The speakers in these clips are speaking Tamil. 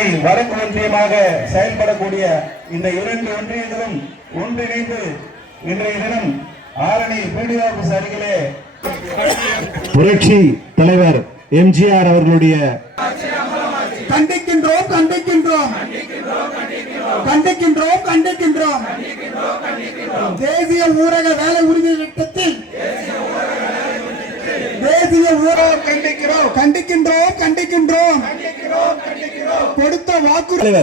ஆரணி வடக்கு ஒன்றியமாக செயல்படக்கூடிய இந்த இரண்டு ஒன்றியங்களும் ஒன்றிணைந்து இன்றைய தினம் ஆரணி பிடிஓ ஆபீஸ் அருகிலே புரட்சி தலைவர் எம்ஜிஆர் அவர்களுடைய கண்டிக்கின்றோம் கண்டிக்கின்றோம் கண்டிக்கின்றோம் கண்டிக்கின்றோம் தேசிய ஊரக வேலை உறுதி திட்டத்தில் தேசிய ஊரக கண்டிக்கின்றோம் கண்டிக்கின்றோம் கொடுத்த வாக்குறுதி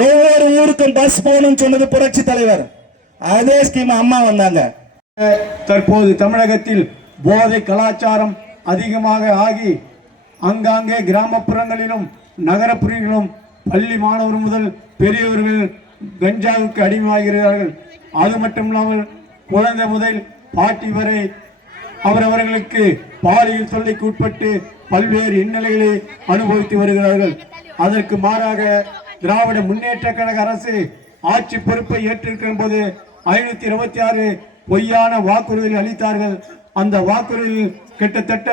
ஒவ்வொரு ஊருக்கும் பஸ் போகணும்னு சொன்னது புரட்சி தலைவர். அதே ஸ்கீம் அம்மா வந்தாங்க. தற்போது தமிழகத்தில் போதை கலாச்சாரம் அதிகமாக ஆகி அங்காங்கே கிராமப்புறங்களிலும் நகரப்புறங்களிலும் பள்ளி மாணவர் முதல் பெரியவர்கள் கஞ்சாவுக்கு அடிமையாகிறார்கள். அது மட்டுமில்லாமல் குழந்தை முதல் பாட்டி வரை அவரவர்களுக்கு பாலியல் தொல்லைக்கு உட்பட்டு பல்வேறு இன்னல்களை அனுபவித்து வருகிறார்கள். அதற்கு மாறாக திராவிட முன்னேற்ற கழக அரசு ஆட்சி பொறுப்பை ஏற்றிருக்கும் போது 526 பொய்யான வாக்குறுதிகள் அளித்தார்கள். அந்த வாக்குறுதியில் கிட்டத்தட்ட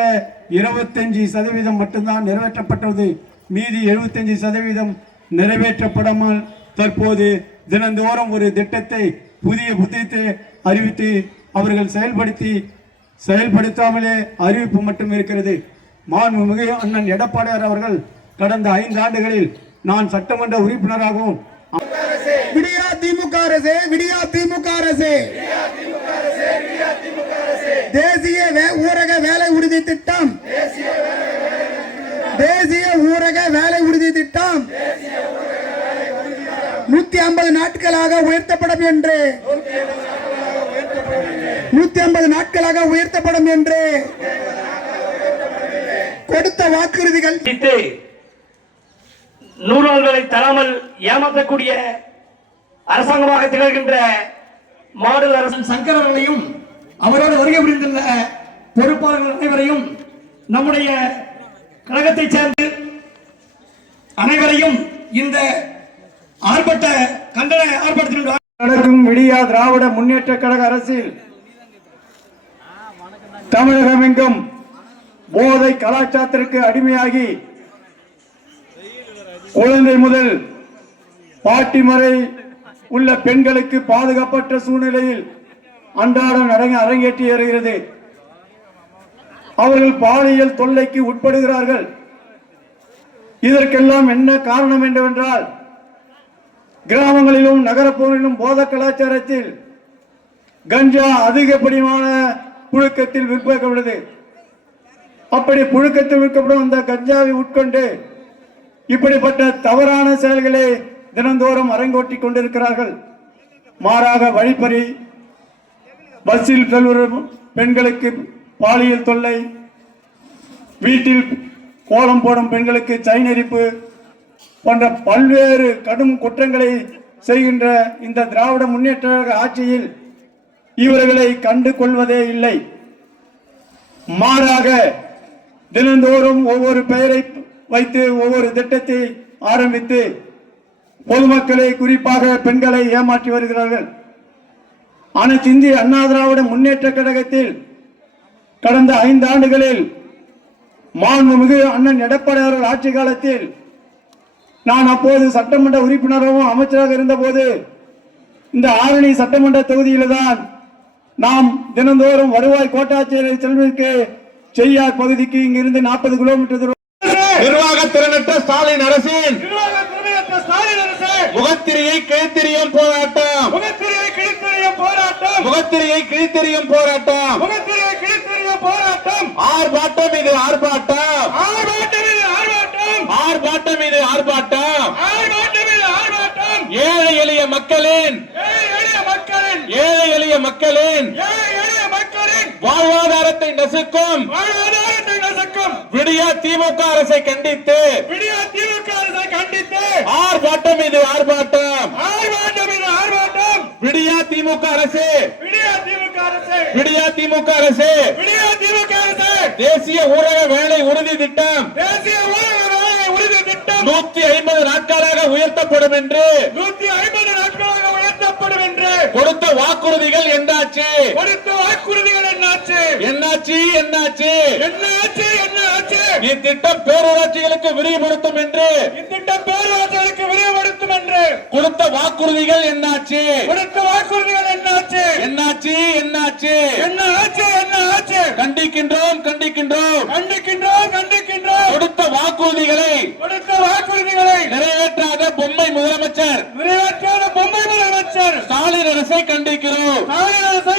25% மட்டும்தான் நிறைவேற்றப்பட்டது. மீதி 75% நிறைவேற்றப்படாமல் தற்போது தினந்தோறும் ஒரு திட்டத்தை புதிய புத்தகத்தை அறிவித்து அவர்கள் செயல்படுத்தாமலே அறிவிப்பு மட்டும் இருக்கிறது. மாண்புமிகு அண்ணன் எடப்பாடியார் அவர்கள் கடந்த 5 ஆண்டுகளில் நான் சட்டமன்ற உறுப்பினராகவும் விடியா திமுக அரசே விடியா திமுக அரசே தேசிய ஊரக வேலை உறுதி திட்டம் தேசிய ஊரக வேலை உறுதி திட்டம் 150 நாட்களாக உயர்த்தப்படும் என்று 150 நாட்களாக உயர்த்தப்படும் என்று கொடுத்த வாக்குறுதிகள் நூல்களை தராமல் ஏமாற்றக்கூடிய அரசாங்கமாக திகழ்கின்ற மாடல் அரசன் சங்கரவர்களையும் அவரோடு வருகை புரிந்துள்ள பொறுப்பாளர்கள் அனைவரையும் நம்முடைய கழகத்தை சேர்ந்து அனைவரையும் இந்த ஆர்ப்பாட்ட கண்டன ஆர்ப்பாட்டத்தில் நடக்கும் விடியா திராவிட முன்னேற்ற கழக அரசில் தமிழகம் எங்கும் போதை கலாச்சாரத்திற்கு அடிமையாகி குழந்தை முதல் பாட்டி வரை உள்ள பெண்களுக்கு பாதுகாப்பற்ற சூழ்நிலையில் அன்றாடம் அரங்கேற்றி வருகிறது. அவர்கள் பாலியல் தொல்லைக்கு உட்படுகிறார்கள். இதற்கெல்லாம் என்ன காரணம் என்னவென்றால் கிராமங்களிலும் நகரப்பகுதிகளிலும் போதை கலாச்சாரத்தில் கஞ்சா அதிகப்படியான புழக்கத்தில் விற்கப்படுகிறது. அப்படி புழக்கத்தில் விற்கப்படும் அந்த கஞ்சாவை உட்கொண்டு இப்படிப்பட்ட தவறான செயல்களை தினந்தோறும் அரங்கோட்டி கொண்டிருக்கிறார்கள். மாறாக வழிப்பறி, பஸ்ஸில் செல்வரும் பெண்களுக்கு பாலியல் தொல்லை, வீட்டில் கோலம் போடும் பெண்களுக்கு செயின் எரிப்பு போன்ற பல்வேறு கடும் குற்றங்களை செய்கின்ற இந்த திராவிட முன்னேற்ற ஆட்சியில் இவர்களை கண்டு கொள்வதே இல்லை. மாறாக தினந்தோறும் ஒவ்வொரு பெயரை வைத்து ஒவ்வொரு திட்டத்தை ஆரம்பித்து பொதுமக்களை குறிப்பாக பெண்களை ஏமாற்றி வருகிறார்கள். அனைத்து இந்திய அண்ணா திராவிட முன்னேற்ற கழகத்தில் கடந்த 5 ஆண்டுகளில் மாண்புமிகு அண்ணன் எடப்பாடியார் ஆட்சி காலத்தில் நான் அப்போது சட்டமன்ற உறுப்பினராகவும் அமைச்சராக இருந்த போது இந்த ஆரணி சட்டமன்ற தொகுதியில்தான் நாம் தினந்தோறும் வருவாய் கோட்டாட்சியரை செல்வதற்கு செய்யார் பகுதிக்கு இங்கிருந்து 40 கிலோமீட்டர் நிர்வாகத்திறனற்ற ஸ்டாலின் அரசின் முகத்திரையை கிழித்தெறியும் போராட்டம் ஆர்ப்பாட்டம் இது ஆர்ப்பாட்டம் ஏழை எளிய மக்களின் வாழ்வாதாரத்தை நசுக்கும் விடியா திமுக அரசை கண்டித்து ஆர்ப்பாட்டம் இது ஆர்ப்பாட்டம் விடியா திமுக அரசு தேசிய ஊரக வேலை உறுதி திட்டம் 150 நாட்களாக உயர்த்தப்படும் என்று கொடுத்த வாக்குறுதிகள் என்னாச்சு? என்னாச்சு என்னாச்சு என்னாச்சு என்னாச்சு என்னாச்சு இத்திட்டம் பேரூராட்சிகளுக்கு விரிவுபடுத்தும் என்று இத்திட்டம் பேரூராட்சிகளுக்கு விரிவுபடுத்தும் என்று கொடுத்த வாக்குறுதிகள் என்னாச்சு கொடுத்த வாக்குறுதிகள் என்னாச்சு என்னாச்சு என்னாச்சு என்னாச்சு என்னாச்சு கண்டிக்கின்றோம் கண்டிக்கின்றோம் கண்டிக்கின்றோம் கண்டிக்கின்றோம் கொடுத்த வாக்குறுதிகளை நிறைவேற்றாத பொம்மை முதலமைச்சர் நிறைவேற்றாத பொம்மை முதலமைச்சர் ஸ்டாலின் அரசை கண்டிக்கிறோம் ஸ்டாலின் அரசை